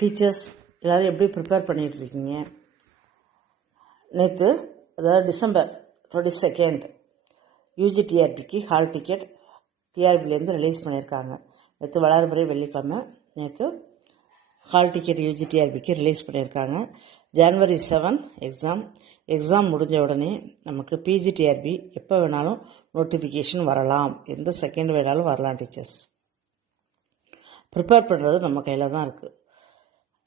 Teachers எல்லோரும் எப்படி prepare பண்ணிகிட்ருக்கீங்க? நேற்று அதாவது December 22 யூஜி டிஆர்பிக்கு ஹால் டிக்கெட் டிஆர்பிலேருந்து ரிலீஸ் பண்ணியிருக்காங்க. நேற்று வளர்பிறை வெள்ளிக்கிழமை நேற்று ஹால் டிக்கெட் யூஜி டிஆர்பிக்கு ரிலீஸ் பண்ணியிருக்காங்க. January 7 எக்ஸாம் முடிஞ்ச உடனே நமக்கு பிஜிடிஆர்பி எப்போ வேணாலும் நோட்டிஃபிகேஷன் வரலாம், எந்த செகண்ட் வேணாலும் வரலாம். டீச்சர்ஸ் ப்ரிப்பேர் பண்ணுறது நம்ம கையில் தான் இருக்குது.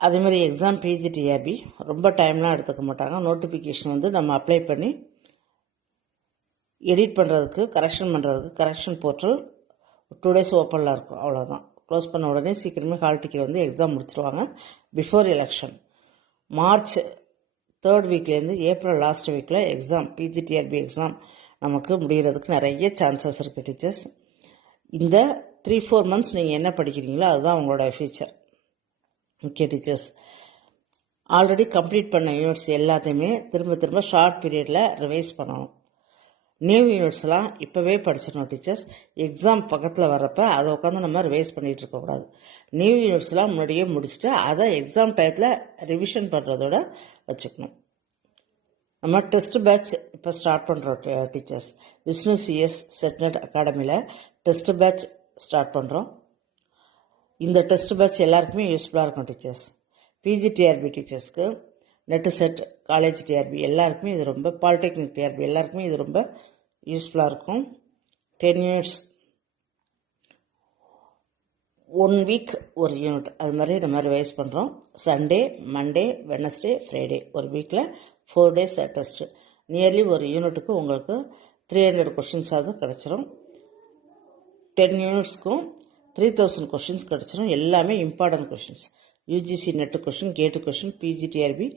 அதேமாதிரி எக்ஸாம் பிஜிடிஆர்பி ரொம்ப டைம்லாம் எடுத்துக்க மாட்டாங்க. நோட்டிஃபிகேஷன் நம்ம அப்ளை பண்ணி எடிட் பண்ணுறதுக்கு கரெக்ஷன் போர்ட்டல் 2 days ஓப்பனில் இருக்கும், அவ்வளோதான். க்ளோஸ் பண்ண உடனே சீக்கிரமே ஹால் டிக்கெட் எக்ஸாம் முடிச்சிருவாங்க. பிஃபோர் எலெக்ஷன் March 3rd வீக்லேருந்து ஏப்ரல் லாஸ்ட் வீக்கில் எக்ஸாம் பிஜிடிஆர்பி எக்ஸாம் நமக்கு முடிகிறதுக்கு நிறைய சான்சஸ் இருக்குது. டீச்சர்ஸ் இந்த 3-4 months நீங்கள் என்ன படிக்கிறீங்களோ அதுதான் உங்களோட future. Okay teachers, already complete பண்ண யூனிட்ஸ் எல்லாத்தையுமே திரும்ப ஷார்ட் பீரியடில் ரிவைஸ் பண்ணணும். நியூ யூனிட்ஸ்லாம் இப்போவே படிச்சிடணும். டீச்சர்ஸ் எக்ஸாம் பக்கத்தில் வர்றப்ப அதை உட்காந்து நம்ம ரிவைஸ் பண்ணிகிட்டு இருக்கக்கூடாது. நியூ யூனிட்ஸ்லாம் முன்னாடியே முடிச்சுட்டு அதை எக்ஸாம் டயத்தில் ரிவிஷன் பண்ணுறதோட வச்சுக்கணும். நம்ம டெஸ்ட் பேட்ச் இப்போ ஸ்டார்ட் பண்ணுறோம். டீச்சர்ஸ் விஷ்ணு சிஎஸ் செட்நெட் அகாடமியில் டெஸ்ட் பேட்ச் ஸ்டார்ட் பண்ணுறோம். இந்த டெஸ்ட் பேட்ச் எல்லாருக்குமே யூஸ்ஃபுல்லாக இருக்கும். டீச்சர்ஸ் பிஜிடிஆர்பி டீச்சர்ஸ்க்கு, நெட்டு செட், காலேஜ் டிஆர்பி எல்லாருக்குமே இது ரொம்ப, பாலிடெக்னிக் டிஆர்பி எல்லாருக்குமே இது ரொம்ப யூஸ்ஃபுல்லாக இருக்கும். 10 units 1 week ஒரு யூனிட், அது மாதிரி நம்ம ரிவைஸ் பண்ணுறோம். சண்டே, மண்டே, வெனஸ்டே, ஃப்ரைடே ஒரு வீக்கில் 4 days டெஸ்ட்டு. நியர்லி ஒரு யூனிட்டுக்கு உங்களுக்கு 300 கொஷின்ஸாவது கிடச்சிரும். 10 unitsக்கும் 3000 கொஷின்ஸ் கிடச்சிரும். எல்லாமே important questions, UGC NET question, GATE question, PGTRB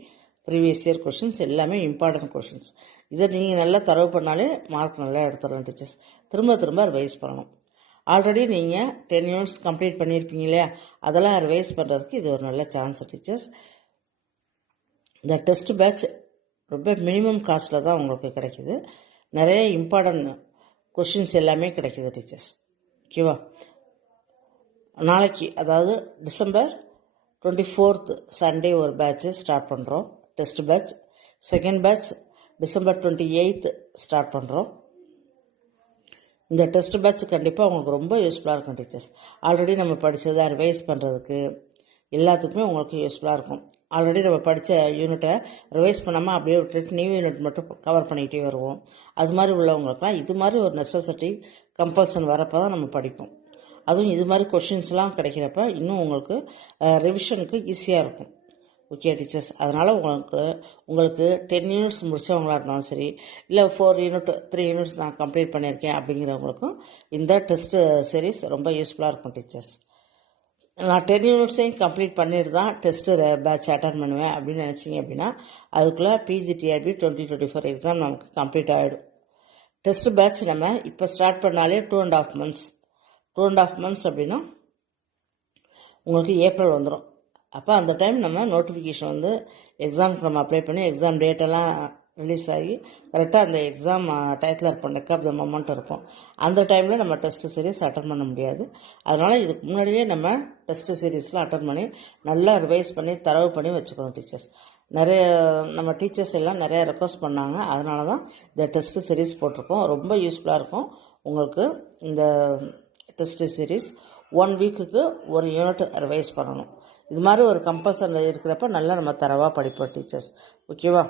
previous year questions எல்லாமே இம்பார்ட்டன்ட் கொஷின்ஸ். இதை நீங்கள் நல்லா தரவு பண்ணாலே மார்க் நல்லா எடுத்துடலாம். டீச்சர்ஸ் திரும்ப ரிவைஸ் பண்ணணும். ஆல்ரெடி நீங்கள் 10 units கம்ப்ளீட் பண்ணியிருப்பீங்க இல்லையா, அதெல்லாம் ரிவைஸ் பண்ணுறதுக்கு இது ஒரு நல்ல சான்ஸ். டீச்சர்ஸ் இந்த டெஸ்ட் பேட்ச் ரொம்ப மினிமம் காஸ்ட்டில் தான் உங்களுக்கு கிடைக்கிது. நிறைய இம்பார்ட்டன்ட் கொஷின்ஸ் எல்லாமே கிடைக்கிது. டீச்சர்ஸ் ஓகேவா? நாளைக்கு அதாவது December 24 சண்டே ஒரு பேட்ச்சு ஸ்டார்ட் பண்ணுறோம், test batch. Second batch December 28 start பண்ணுறோம். இந்த டெஸ்ட் பேட்ச் கண்டிப்பாக உங்களுக்கு ரொம்ப யூஸ்ஃபுல்லாக இருக்கும். டீச்சர்ஸ் ஆல்ரெடி நம்ம படித்ததை ரிவைஸ் பண்ணுறதுக்கு எல்லாத்துக்குமே உங்களுக்கு யூஸ்ஃபுல்லாக இருக்கும். ஆல்ரெடி நம்ம படித்த யூனிட்டை ரிவைஸ் பண்ணாமல் அப்படியே விட்டுட்டு நியூ யூனிட் மட்டும் கவர் பண்ணிக்கிட்டே வருவோம். அது மாதிரி உள்ளவங்களுக்குலாம் இது மாதிரி ஒரு நெசசிட்டி கம்பல்சன் வரப்போ தான் நம்ம படிப்போம். அதுவும் இது மாதிரி கொஷின்ஸ்லாம் கிடைக்கிறப்ப இன்னும் உங்களுக்கு ரிவிஷனுக்கு ஈஸியாக இருக்கும். ஓகே டீச்சர்ஸ், அதனால் உங்களுக்கு 10 units முடித்தவங்களா இருந்தாலும் சரி, இல்லை 4 unit 3 units நான் கம்ப்ளீட் பண்ணியிருக்கேன் அப்படிங்கிறவங்களுக்கும் இந்த டெஸ்ட்டு சீரீஸ் ரொம்ப யூஸ்ஃபுல்லாக இருக்கும். டீச்சர்ஸ் நான் 10 unitsையும் கம்ப்ளீட் பண்ணிட்டு தான் டெஸ்ட்டு பேட்ச் அட்டன் பண்ணுவேன் அப்படின்னு நினச்சிங்க அப்படின்னா அதுக்குள்ளே பிஜிடிஆர்பி 2024 எக்ஸாம் நமக்கு கம்ப்ளீட் ஆகிடும். டெஸ்ட் பேட்ச் நம்ம இப்போ ஸ்டார்ட் பண்ணாலே 2.5 months அப்படின்னா உங்களுக்கு ஏப்ரல் வந்துடும். அப்போ அந்த டைம் நம்ம நோட்டிஃபிகேஷன் எக்ஸாமுக்கு நம்ம அப்ளை பண்ணி எக்ஸாம் டேட்டெல்லாம் ரிலீஸ் ஆகி கரெக்டாக அந்த எக்ஸாம் டயத்தில் இருப்போம், நெக் ஆஃப் த மொமெண்ட் இருப்போம். அந்த டைமில் நம்ம டெஸ்ட் சீரீஸ் அட்டன் பண்ண முடியாது. அதனால் இதுக்கு முன்னாடியே நம்ம டெஸ்ட் சீரீஸ்லாம் அட்டன் பண்ணி நல்லா ரிவைஸ் பண்ணி தரவு பண்ணி வச்சுக்கணும். டீச்சர்ஸ் நிறைய நம்ம டீச்சர்ஸ் எல்லாம் நிறைய ரெக்வஸ்ட் பண்ணாங்க, அதனால தான் இந்த டெஸ்ட் சீரீஸ் போட்டிருக்கோம். ரொம்ப யூஸ்ஃபுல்லாக இருக்கும் உங்களுக்கு. இந்த டெஸ்ட் சீரீஸ் 1 weekக்கு ஒரு யூனிட் ரிவைஸ் பண்ணணும். இது மாதிரி ஒரு கம்பல்சன் இருக்கிறப்ப நல்லா நம்ம தரவாக படிப்போம். டீச்சர்ஸ் ஓகேவா?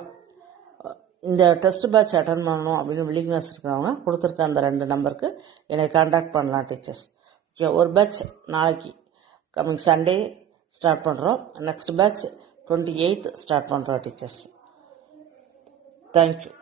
இந்த டெஸ்ட் பேட்ச் அட்டன் பண்ணணும் அப்படின்னு வில்லிங்னஸ் இருக்கிறவங்க கொடுத்துருக்க அந்த 2 நம்பருக்கு என்னை கான்டாக்ட் பண்ணலாம். டீச்சர்ஸ் ஓகே, ஒரு பேட்ச் நாளைக்கு கம்மிங் சண்டே ஸ்டார்ட் பண்ணுறோம். நெக்ஸ்ட் பேட்ச் 28 ஸ்டார்ட் பண்ணுறோம். Teachers thank you.